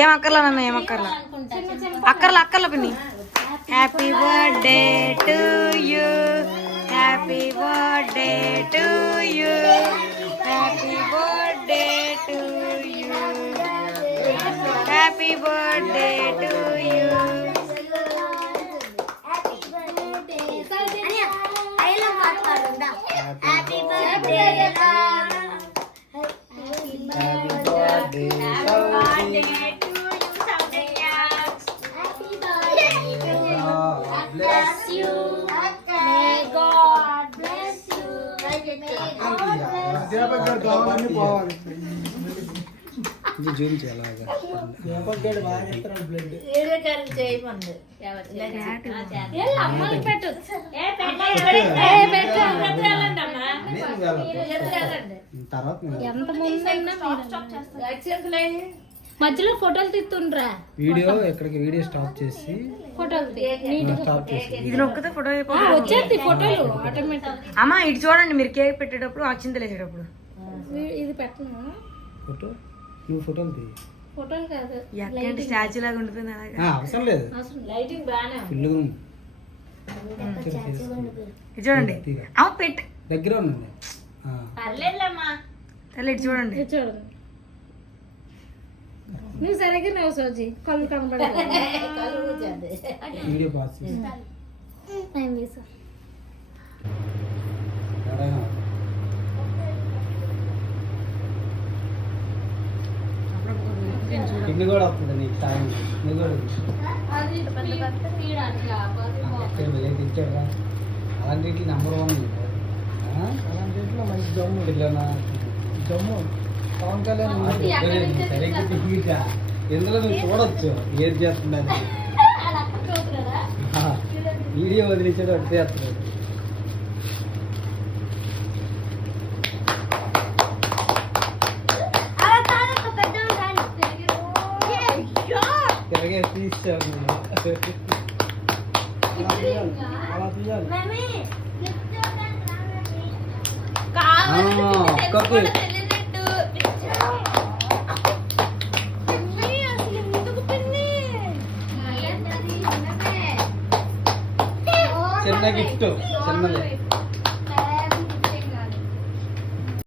ఏం అక్కర్లా నన్ను, ఏం అక్కర్లా అక్కర్లా అక్కర్లా పిన్ని. Happy birthday to you, happy birthday to you, happy birthday to you, happy birthday to you. మధ్యలో ఫోటోలు తీస్తుండ్రా. వీడియో ఎక్కడికి వీడియో స్టాప్ చేసి ఫోటోలు స్టాప్ చేసి ఇది నొక్కితే ఫోటో వచ్చేది ఫోటోలు ఆటోమేటిక్. అమ్మా ఇటు చూడండి, మీరు కేక్ పెట్టేటప్పుడు అక్షింతలు వేసేటప్పుడు ఇది పెట్టనా ఫోటో, నువ్వు ఫోటోలు తీ. ఫోటోలు కాదు, ఎక్కడ స్టాచ్యూ లాగా ఉండిపోయింది అలాగే. అవసరం లేదు, లైటింగ్ బాగానే ఫుల్గా ఇటు చూడండి. అమ్మ పెట్టు దగ్గర ఉండండి. తల్లి ఇటు చూడండి. చూడండి. నువ్వు సరిగ్గా నువ్వు సోజీ కళ్ళు కనపడదు. వీడియో పాస్ చేసి ఇన్ని కూడా వస్తుంది నీకు టైం. నువ్వు కూడా ఇచ్చాడా అలాంటి నెంబర్ 1 అలాంటి మంచి జమ్ము పిల్లనా జమ్ము పవన్ కళ్యాణ్ సరిగ్గా ఎందులో నువ్వు చూడొచ్చు ఏది చేస్తున్నది. వీడియో వదిలించాడు అటు చేస్తున్నాడు. తిరగే తీసాను అలా తీయాలి. కప్పు చిన్న గిఫ్ట్ చిన్నది.